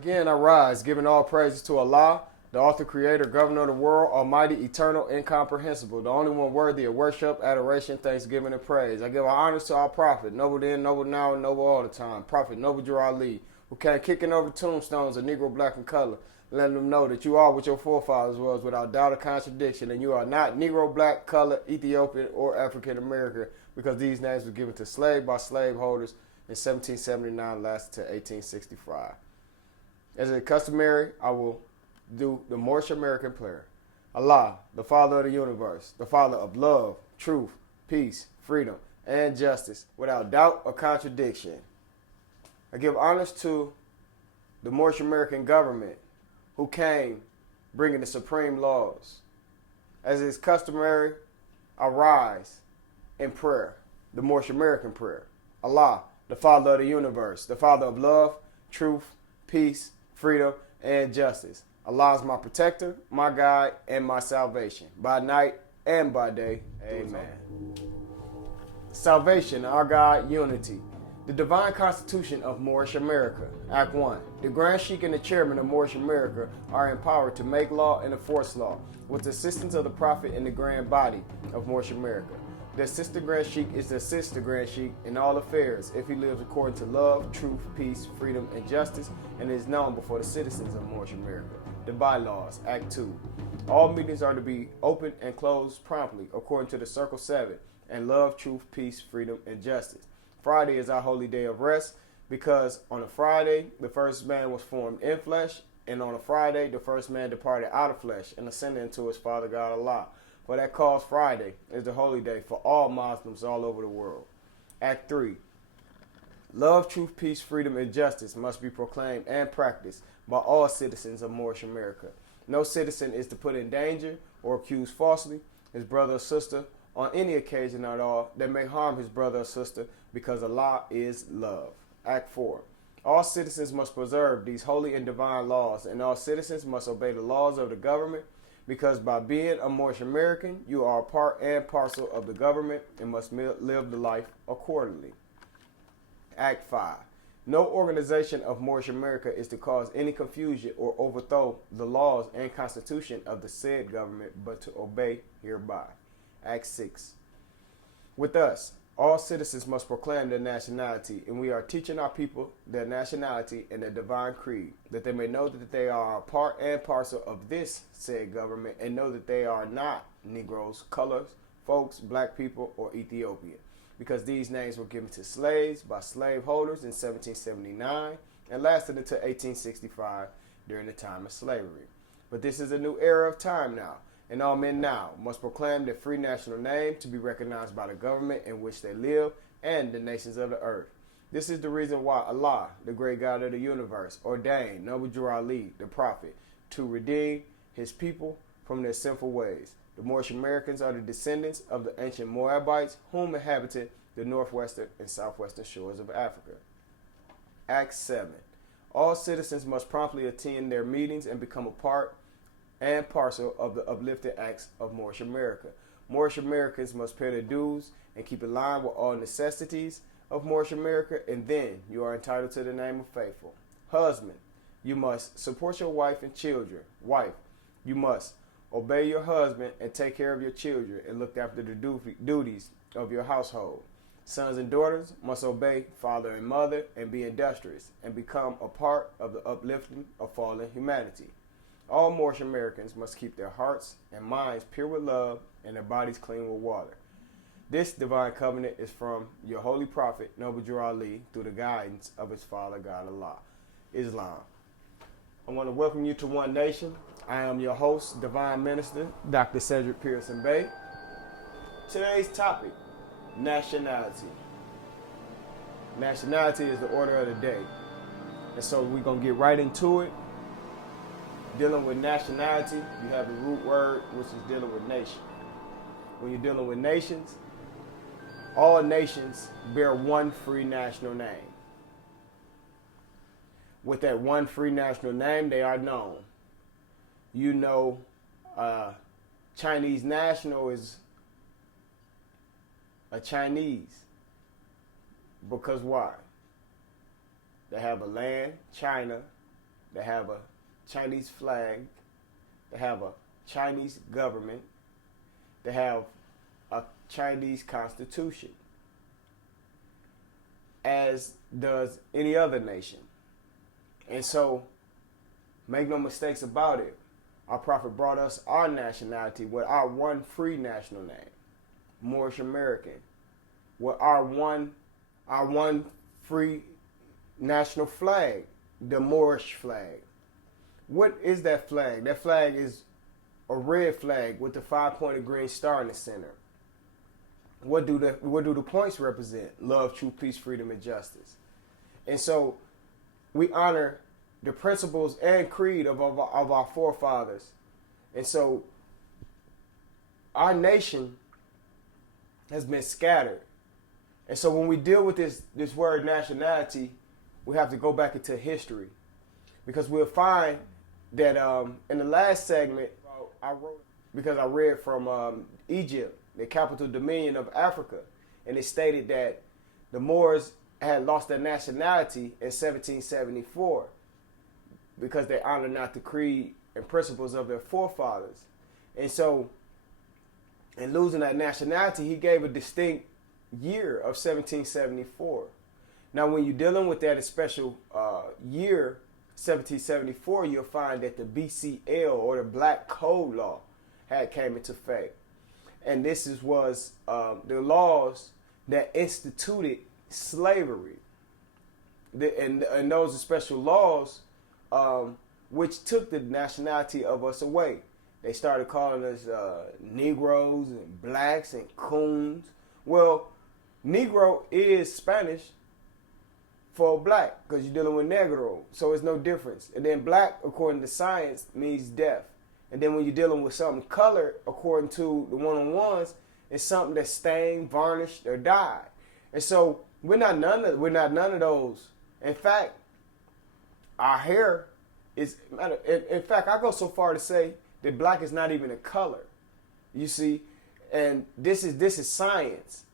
Again, I rise, giving all praises to Allah, the author, creator, governor of the world, almighty, eternal, incomprehensible, the only one worthy of worship, adoration, thanksgiving, and praise. I give our honors to our prophet, noble then, noble now, and noble all the time, Prophet Noble Drew Ali, who came kicking over tombstones of Negro, black, and color, letting them know that you are what your forefathers was without doubt or contradiction, and you are not Negro, black, color, Ethiopian, or African American, because these names were given to slave by slaveholders in 1779, lasted to 1865. As is customary, I will do the Moorish American prayer. Allah, the Father of the universe, the Father of love, truth, peace, freedom, and justice, without doubt or contradiction. I give honors to the Moorish American government who came bringing the supreme laws. As is customary, I rise in prayer, the Moorish American prayer. Allah, the Father of the universe, the Father of love, truth, peace, freedom, and justice. Allah is my protector, my guide, and my salvation, by night and by day. Amen. Salvation, our God, unity. The Divine Constitution of Moorish America. Act 1. The Grand Sheikh and the Chairman of Moorish America are empowered to make law and enforce law, with the assistance of the Prophet and the Grand Body of Moorish America. The Assistant Grand Sheikh is to assist the Grand Sheikh in all affairs if he lives according to love, truth, peace, freedom, and justice, and is known before the citizens of Moorish America. The Bylaws, Act 2. All meetings are to be open and closed promptly according to the Circle 7 and love, truth, peace, freedom, and justice. Friday is our holy day of rest because on a Friday the first man was formed in flesh, and on a Friday the first man departed out of flesh and ascended into his Father God Allah. For that cause Friday is the holy day for all Muslims all over the world. Act 3. Love, truth, peace, freedom, and justice must be proclaimed and practiced by all citizens of Moorish America. No citizen is to put in danger or accuse falsely his brother or sister on any occasion at all that may harm his brother or sister, because Allah is love. Act 4. All citizens must preserve these holy and divine laws, and all citizens must obey the laws of the government, because by being a Moorish American, you are a part and parcel of the government and must live the life accordingly. Act 5. No organization of Moorish America is to cause any confusion or overthrow the laws and constitution of the said government, but to obey hereby. Act 6. With us, all citizens must proclaim their nationality, and we are teaching our people their nationality and their divine creed, that they may know that they are a part and parcel of this said government, and know that they are not Negroes, colors, folks, black people, or Ethiopian, because these names were given to slaves by slaveholders in 1779 and lasted until 1865 during the time of slavery. But this is a new era of time now, and all men now must proclaim their free national name to be recognized by the government in which they live and the nations of the earth. This is the reason why Allah, the great God of the universe, ordained Noble Drew Ali, the prophet, to redeem his people from their sinful ways. The Moorish Americans are the descendants of the ancient Moabites, whom inhabited the northwestern and southwestern shores of Africa. Act 7. All citizens must promptly attend their meetings and become a part and parcel of the uplifting acts of Moorish America. Moorish Americans must pay their dues and keep in line with all necessities of Moorish America, and then you are entitled to the name of faithful. Husband, you must support your wife and children. Wife, you must obey your husband and take care of your children and look after the duties of your household. Sons and daughters must obey father and mother and be industrious and become a part of the uplifting of fallen humanity. All Moorish Americans must keep their hearts and minds pure with love and their bodies clean with water. This divine covenant is from your holy prophet, Noble Drew Ali, through the guidance of his Father God Allah. Islam. I want to welcome you to One Nation. I am your host, Divine Minister, Dr. Cedric Pearson Bey. Today's topic, nationality. Nationality is the order of the day. And so we're going to get right into it. Dealing with nationality, you have the root word, which is dealing with nation. When you're dealing with nations, all nations bear one free national name. With that one free national name, they are known. You know, Chinese national is a Chinese. Because why? They have a land, China, They have a Chinese flag. They have a Chinese government. They have a Chinese constitution, as does any other nation. And so, make no mistakes about it. Our prophet brought us our nationality with our one free national name, Moorish American, with our one free national flag, the Moorish flag. What is that flag? That flag is a red flag with the 5-pointed green star in the center. What do the points represent? Love, truth, peace, freedom, and justice. And so we honor the principles and creed of our forefathers. And so our nation has been scattered. And so when we deal with this word nationality, we have to go back into history, because we'll find that in the last segment, I read from Egypt, the capital dominion of Africa, and it stated that the Moors had lost their nationality in 1774 because they honored not the creed and principles of their forefathers. And so, in losing that nationality, he gave a distinct year of 1774. Now, when you're dealing with that special year, 1774, you'll find that the BCL, or the Black Code Law, had came into effect. And this was the laws that instituted slavery. And those are special laws which took the nationality of us away. They started calling us Negroes and blacks and coons. Well, Negro is Spanish for black, because you're dealing with negro, so it's no difference. And then black, according to science, means deaf. And then when you're dealing with something colored, according to the one-on-ones, it's something that's stained, varnished, or dyed. And so we're not none of those. In fact, our hair is. In fact, I go so far to say that black is not even a color. You see, and this is science.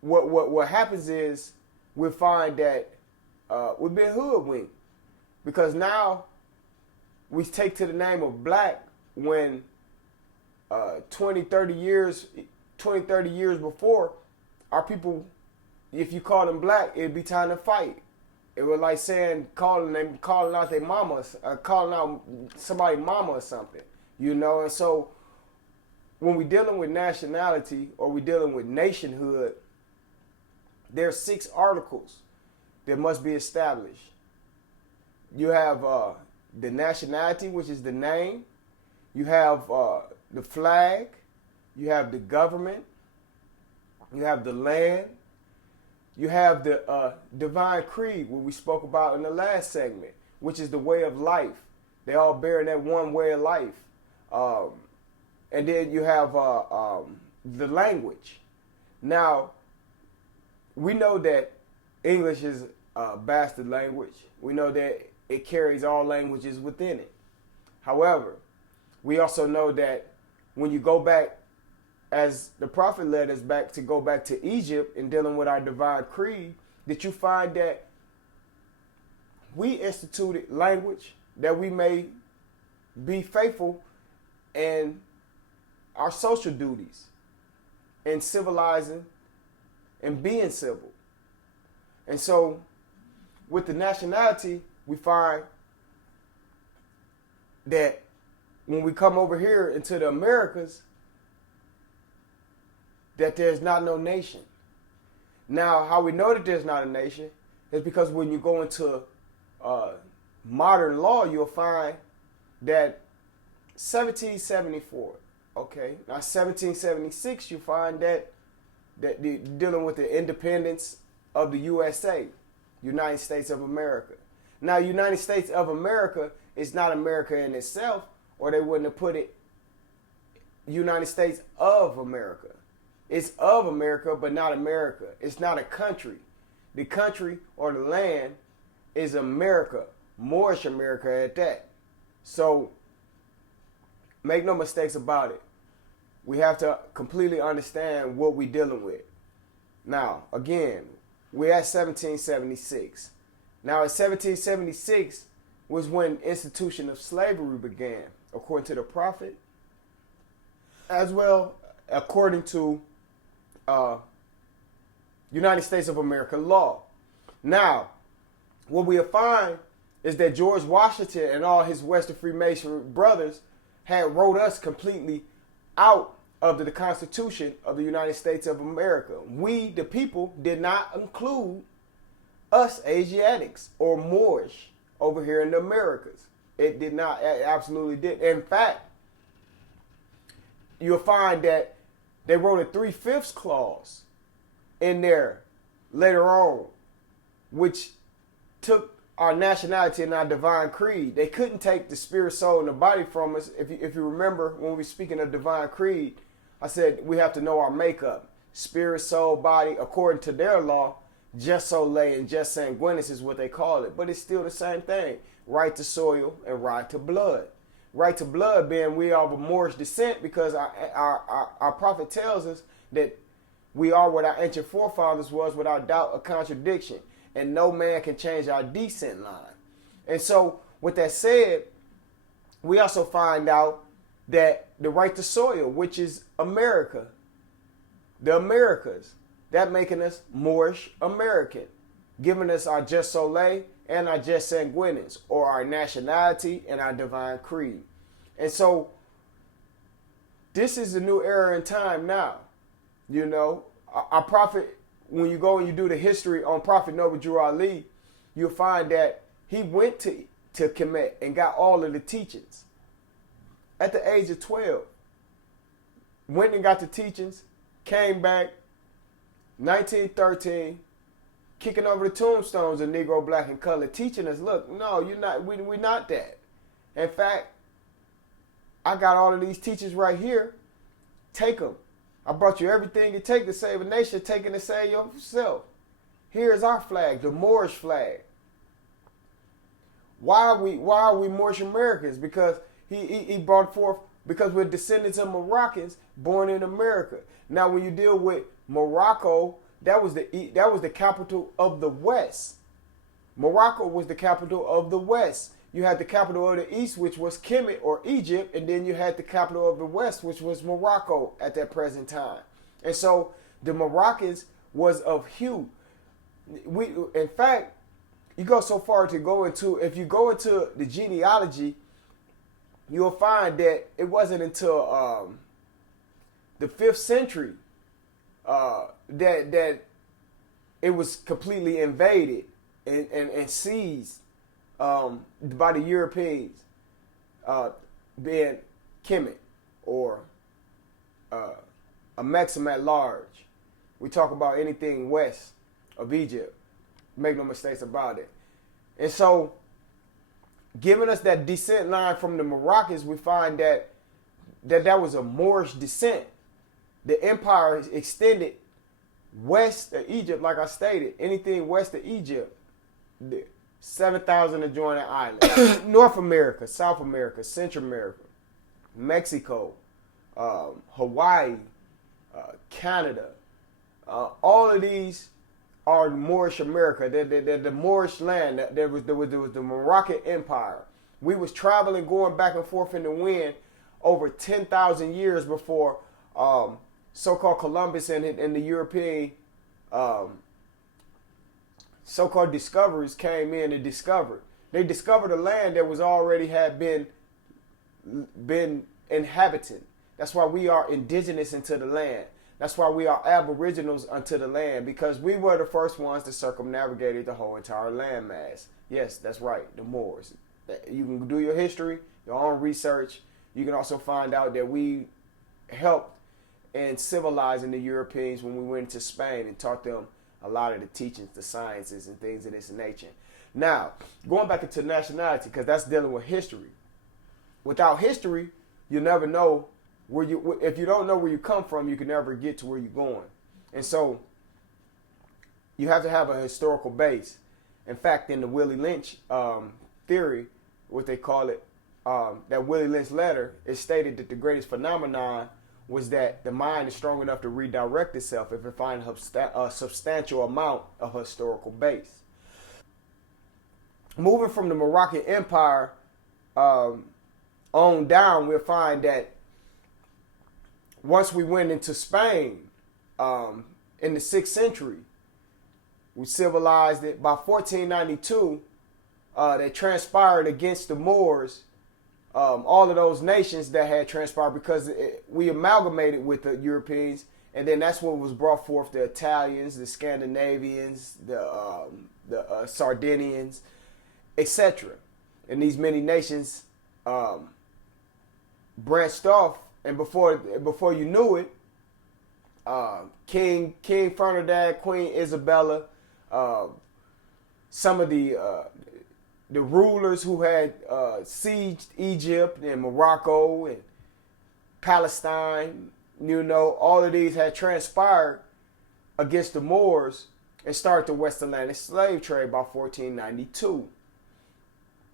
What happens is we find that we've been hoodwinked, because now we take to the name of black when 20, 30 years before, our people, if you call them black, it'd be time to fight. It was like saying, calling out their mamas, calling out somebody's mama or something, you know. And so when we're dealing with nationality, or we're dealing with nationhood, there are 6 articles that must be established. You have the nationality, which is the name. You have the flag. You have the government. You have the land. You have the divine creed, what we spoke about in the last segment, which is the way of life. They all bear that one way of life. And then you have the language. Now, we know that English is a bastard language. We know that it carries all languages within it. However, we also know that when you go back, as the prophet led us back to Egypt and dealing with our divine creed, that you find that we instituted language that we may be faithful in our social duties, in civilizing and being civil. And so with the nationality, we find that when we come over here into the Americas, that there's not no nation. Now, how we know that there's not a nation is because when you go into modern law, you'll find that 1774, okay, now 1776, you find that dealing with the independence of the USA, United States of America. Now, United States of America is not America in itself, or they wouldn't have put it United States of America. It's of America, but not America. It's not a country. The country or the land is America, Moorish America at that. So, make no mistakes about it. We have to completely understand what we're dealing with. Now, again, we're at 1776. Now, in 1776 was when institution of slavery began, according to the prophet, as well according to United States of America law. Now, what we'll find is that George Washington and all his Western Freemason brothers had wrote us completely out of the Constitution of the United States of America. We, the people, did not include us Asiatics or Moorish over here in the Americas. It did not. It absolutely did. In fact, you'll find that they wrote a 3/5 clause in there later on, which took our nationality and our divine creed. They couldn't take the spirit, soul, and the body from us. If you remember, when we were speaking of divine creed, I said we have to know our makeup. Spirit, soul, body, according to their law, just soleil and just sanguinis is what they call it. But it's still the same thing. Right to soil and right to blood. Right to blood being we are of a Moorish descent, because our prophet tells us that we are what our ancient forefathers was, without doubt or contradiction. And no man can change our descent line. And so, with that said, we also find out that the right to soil, which is America, the Americas, that making us Moorish American, giving us our just soleil and our just sanguinis, or our nationality and our divine creed. And so, this is a new era in time now. You know, our prophet, when you go and you do the history on Prophet Noble Drew Ali, you'll find that he went to Kemet and got all of the teachings at the age of 12. Went and got the teachings, came back, 1913, kicking over the tombstones of Negro, black, and color, teaching us, look, no, you're not. We're not that. In fact, I got all of these teachings right here. Take them. I brought you everything it takes to save a nation, taking to save yourself. Here's our flag, the Moorish flag. Why are we Moorish Americans? Because he brought forth, because we're descendants of Moroccans born in America. Now, when you deal with Morocco, that was the capital of the West. Morocco was the capital of the West. You had the capital of the East, which was Kemet or Egypt, and then you had the capital of the West, which was Morocco at that present time. And so the Moroccans was of hue. In fact, you go so far to go into, if you go into the genealogy, you'll find that it wasn't until the 5th century that it was completely invaded and seized by the Europeans, being Kemet or a Maxim at large. We talk about anything west of Egypt. Make no mistakes about it. And so, giving us that descent line from the Moroccans, we find that was a Moorish descent. The empire extended west of Egypt, like I stated. Anything west of Egypt, 7,000 adjoining islands. North America, South America, Central America, Mexico, Hawaii, Canada. All of these are Moorish America. They're the Moorish land. There was the Moroccan Empire. We was traveling, going back and forth in the wind over 10,000 years before so-called Columbus and the European so-called discoverers came in and discovered. They discovered a land that was already had been inhabited. That's why we are indigenous into the land. That's why we are aboriginals unto the land, because we were the first ones to circumnavigate the whole entire landmass. Yes, that's right, the Moors. You can do your history, your own research. You can also find out that we helped in civilizing the Europeans when we went to Spain and taught them a lot of the teachings, the sciences, and things of this nature. Now, going back into nationality, because that's dealing with history. Without history, you never know where you. If you don't know where you come from, you can never get to where you're going. And so, you have to have a historical base. In fact, in the Willie Lynch theory, what they call it, that Willie Lynch letter, it stated that the greatest phenomenon was that the mind is strong enough to redirect itself if it finds a substantial amount of historical base. moving from the Moroccan Empire on down, we'll find that once we went into Spain in the 6th century, we civilized it. By 1492, they transpired against the Moors, all of those nations that had transpired because we amalgamated with the Europeans, and then that's when was brought forth the Italians, the Scandinavians, the Sardinians, etc. And these many nations branched off, and before you knew it, King Ferdinand, Queen Isabella, some of the rulers who had sieged Egypt and Morocco and Palestine, all of these had transpired against the Moors and started the West Atlantic slave trade by 1492.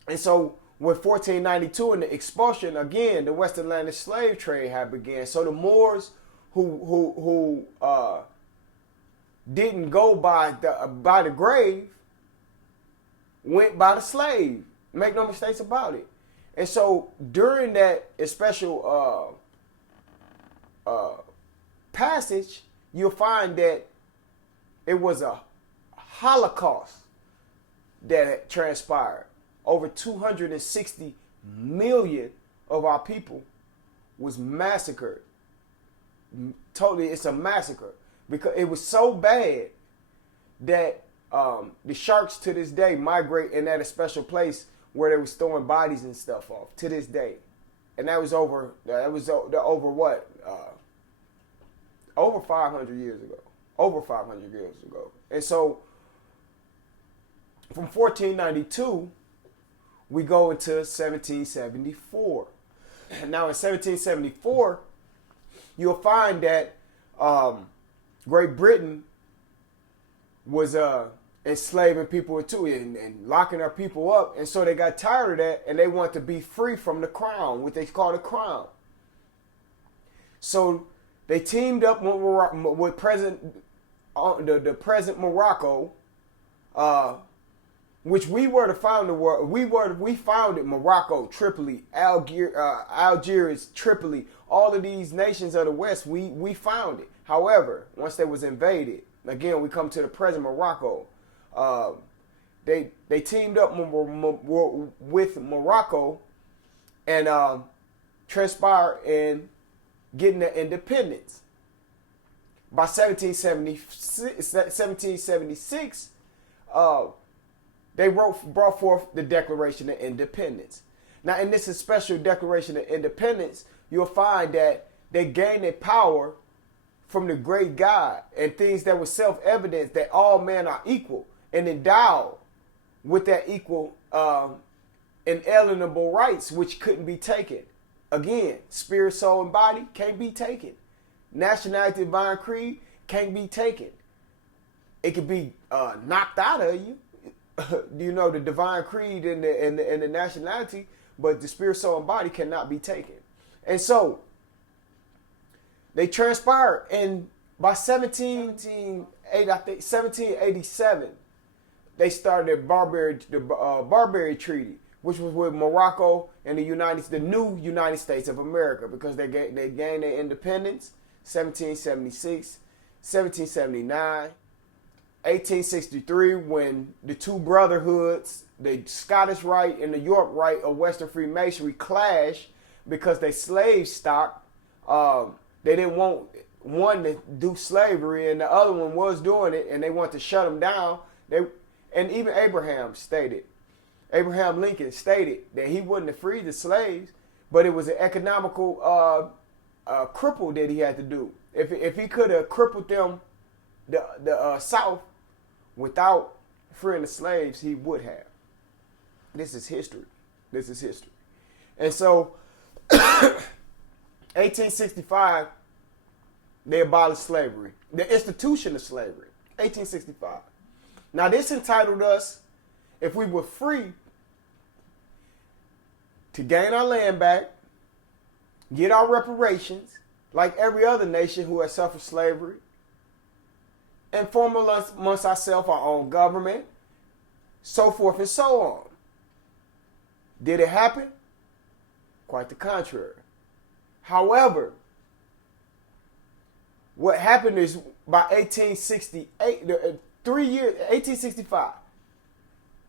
And so with 1492 and the expulsion, again, the West Atlantic slave trade had began. So the Moors who didn't go by the grave went by the slave. Make no mistakes about it. And so during that special passage, you'll find that it was a Holocaust that transpired. Over 260 million of our people was massacred. Totally, it's a massacre because it was so bad that the sharks to this day migrate in that special place where they was throwing bodies and stuff off to this day, and that was over what? Over 500 years ago. Over 500 years ago. And so from 1492, we go into 1774. Now in 1774, you'll find that Great Britain was enslaving people too and locking our people up. And so they got tired of that and they want to be free from the crown, what they call the crown. So they teamed up with the present Morocco, which we were to found the world. We founded Morocco, Tripoli, Algiers, Tripoli, all of these nations of the West. We founded. However, once they was invaded, again we come to the present Morocco. They teamed up with Morocco and transpired in getting the independence. By 1776, they brought forth the Declaration of Independence. Now, in this special Declaration of Independence, you'll find that they gained their power from the great God and things that were self-evident that all men are equal and endowed with that equal inalienable rights which couldn't be taken. Again, spirit, soul, and body can't be taken. Nationality, divine creed can't be taken. It could be knocked out of you. The divine creed and the nationality, but the spirit, soul, and body cannot be taken. And so they transpired, and by 1787, they started the Barbary Treaty, which was with Morocco and the new United States of America, because they gained their independence, 1776, 1779. 1863, when the two brotherhoods, the Scottish Rite and the York Rite of Western Freemasonry, clashed because they slave stock. They didn't want one to do slavery and the other one was doing it, and they wanted to shut them down. And even Abraham Lincoln stated that he wouldn't have freed the slaves, but it was an economical cripple that he had to do. If he could have crippled them, the South, without freeing the slaves, he would have. This is history. And so, 1865, they abolished slavery. The institution of slavery. 1865. Now, this entitled us, if we were free, to gain our land back, get our reparations, like every other nation who has suffered slavery, and form amongst ourselves our own government, so forth and so on. Did it happen? Quite the contrary. However, what happened is by 1868, 1865,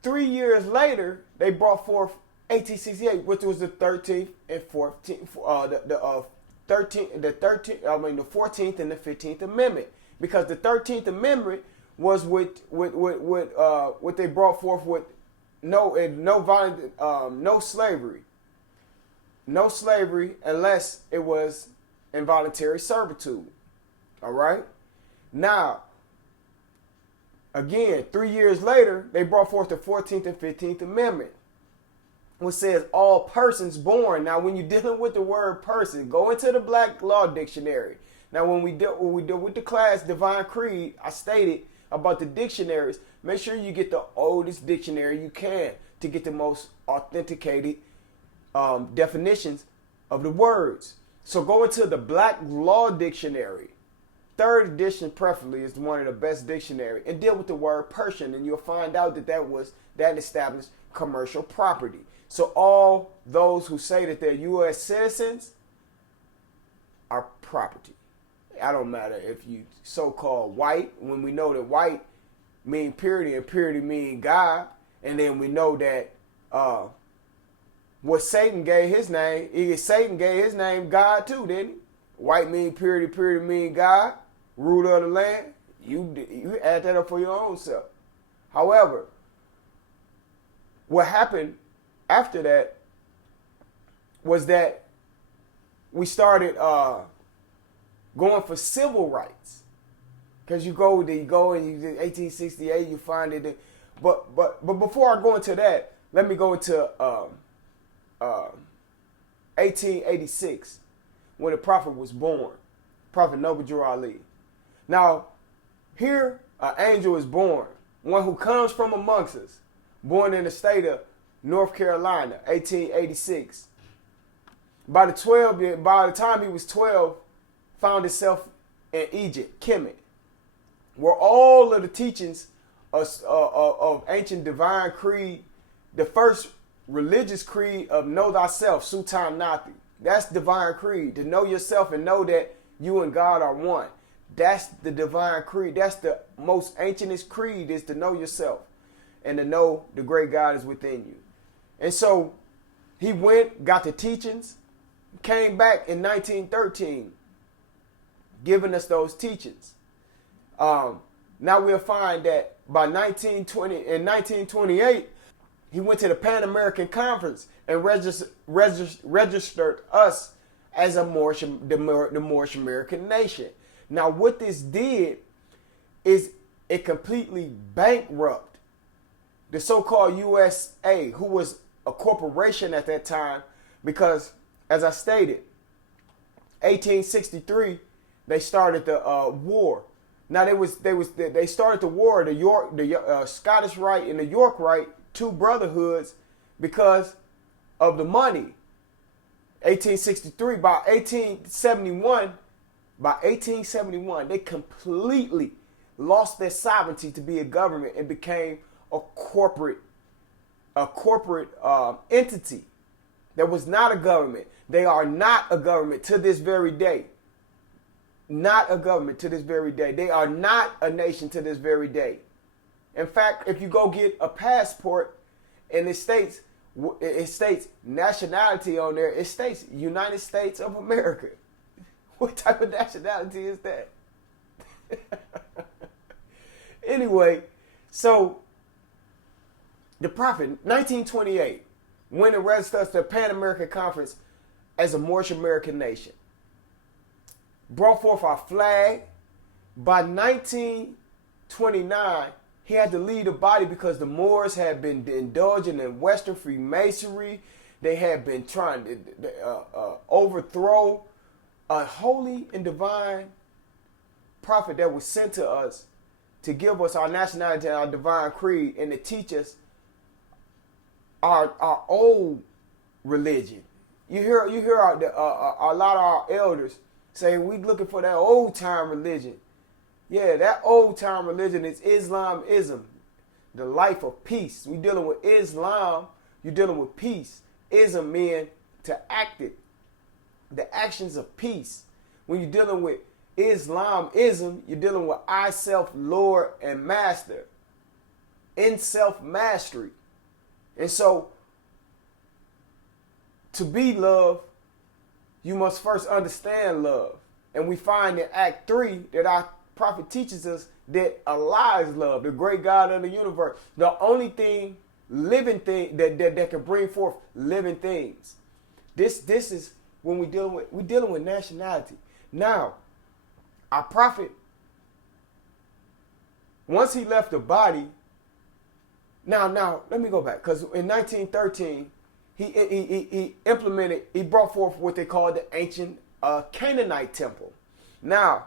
3 years later, they brought forth 1868, which was the 13th and 14th, the 14th and the 15th Amendment, because the 13th Amendment was what they brought forth with no slavery unless it was involuntary servitude. All right. Now, again, 3 years later, they brought forth the 14th and 15th Amendment, which says all persons born. Now, when you're dealing with the word person, go into the Black Law Dictionary. Now, when we dealt with the class Divine Creed, I stated about the dictionaries. Make sure you get the oldest dictionary you can to get the most authenticated definitions of the words. So go into the Black Law Dictionary. 3rd edition preferably is one of the best dictionary, and deal with the word person, and you'll find out that established commercial property. So all those who say that they're U.S. citizens are property. I don't matter if you so-called white, when we know that white mean purity and purity mean God, and then we know that what Satan gave his name, Satan gave his name God too, didn't he? White mean purity, purity mean God, ruler of the land. You add that up for your own self. However, what happened after that was that we started going for civil rights, because you go and you did 1868, you find it. But before I go into that, let me go into 1886, when the prophet was born, Prophet Noble Drew Ali. Now, here an angel is born, one who comes from amongst us, born in the state of North Carolina, 1886. By the time he was 12, found himself in Egypt, Kemet, where all of the teachings of ancient divine creed, the first religious creed of know thyself, Sutam Nathi. That's divine creed, to know yourself and know that you and God are one. That's the divine creed. That's the most ancientest creed, is to know yourself and to know the great God is within you. And so he went, got the teachings, came back in 1913, giving us those teachings. Now we'll find that by 1928, he went to the Pan American Conference and registered us as the Moorish American nation. Now, what this did is it completely bankrupted the so-called USA, who was a corporation at that time, because, as I stated, 1863 they started the war. Now they started the war, the Scottish Rite and the York Rite, two brotherhoods, because of the money. 1863, by 1871, they completely lost their sovereignty to be a government and became a corporate entity that was not a government. They are not a government to this very day. Not a government to this very day. They are not a nation to this very day. In fact, if you go get a passport and it states nationality on there, it states United States of America. What type of nationality is that? Anyway, so the prophet, 1928, went and registered us to the Pan American Conference as a Moorish American nation. Brought forth our flag. By 1929, he had to leave the body because the Moors had been indulging in Western Freemasonry. They had been trying to overthrow a holy and divine prophet that was sent to us to give us our nationality and our divine creed and to teach us our old religion. You hear a lot of our elders saying we looking for that old time religion. Yeah, that old time religion is Islamism, the life of peace. We dealing with Islam, you're dealing with peace. Ism mean to act it. The actions of peace. When you're dealing with Islamism, you're dealing with I, self, Lord, and master. In self-mastery. And so, to be love, you must first understand love. And we find in Act 3 that our prophet teaches us that Allah is love, the great God of the universe. The only thing, living thing, that can bring forth living things. This is when we're dealing with nationality. Now, our prophet, once he left the body, now let me go back, because in 1913, he brought forth what they called the ancient Canaanite temple. Now,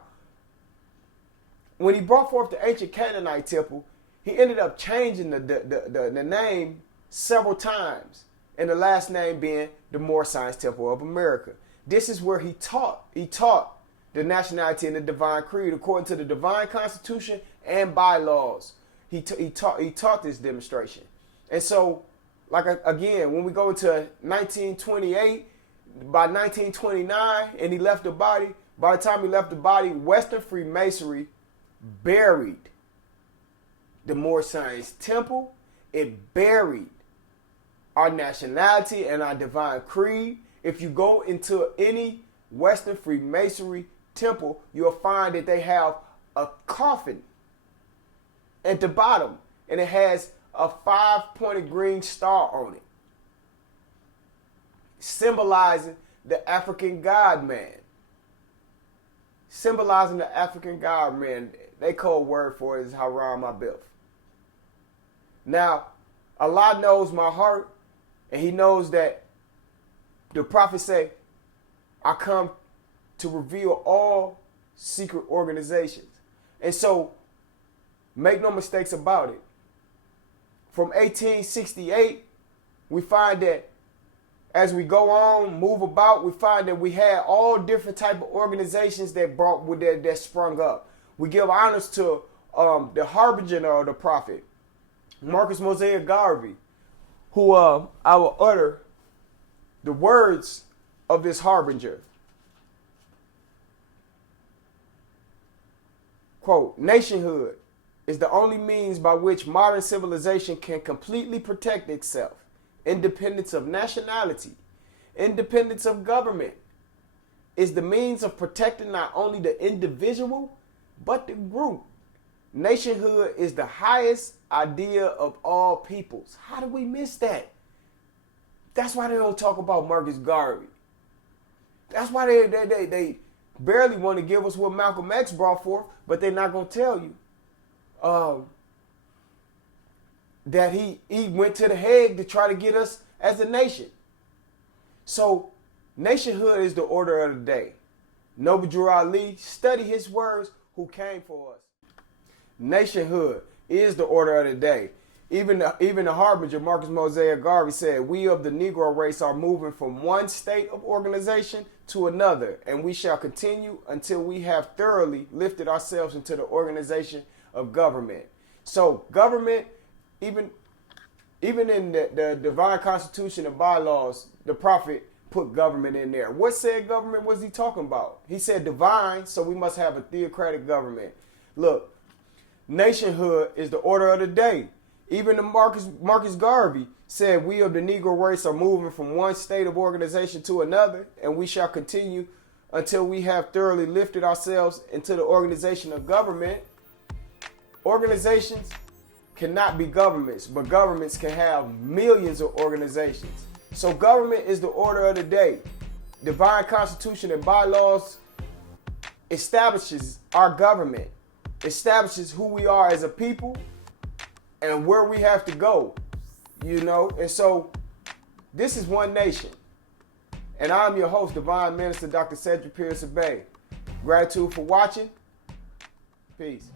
when he brought forth the ancient Canaanite temple, he ended up changing the name several times, and the last name being the Moorish Science Temple of America. This is where he taught the nationality and the divine creed according to the divine constitution and bylaws. He taught this demonstration. And so, again, when we go to 1928, by 1929, and he left the body, by the time he left the body, Western Freemasonry buried the Moorish Science Temple. It buried our nationality and our divine creed. If you go into any Western Freemasonry temple, you'll find that they have a coffin at the bottom, and it has a 5-pointed green star on it, symbolizing the African God-man. Symbolizing the African God-man. They code word for it is Haram Abif. Now, Allah knows my heart, and he knows that the prophet say, I come to reveal all secret organizations. And so, make no mistakes about it. From 1868, we find that as we go on, move about, we find that we had all different type of organizations that sprung up. We give honors to the harbinger of the prophet, Marcus Mosiah Garvey, who I will utter the words of this harbinger. Quote, nationhood is the only means by which modern civilization can completely protect itself. Independence of nationality, independence of government is the means of protecting not only the individual, but the group. Nationhood is the highest idea of all peoples. How do we miss that? That's why they don't talk about Marcus Garvey. That's why they barely want to give us what Malcolm X brought forth, but they're not going to tell you that he went to The Hague to try to get us as a nation. So, nationhood is the order of the day. Noble Drew Ali, study his words, who came for us. Nationhood is the order of the day. Even the harbinger, Marcus Mosiah Garvey, said, we of the Negro race are moving from one state of organization to another, and we shall continue until we have thoroughly lifted ourselves into the organization of government. So government, even in the divine constitution and bylaws, the prophet put government in there. What said government was he talking about? He said divine, so we must have a theocratic government. Look, nationhood is the order of the day. Even the Marcus Garvey said, we of the Negro race are moving from one state of organization to another, and we shall continue until we have thoroughly lifted ourselves into the organization of government. Organizations cannot be governments, but governments can have millions of organizations. So government is the order of the day. Divine constitution and bylaws establishes our government, establishes who we are as a people and where we have to go, And so this is one nation. And I'm your host, Divine Minister Dr. Cedric Pearson Bey. Gratitude for watching. Peace.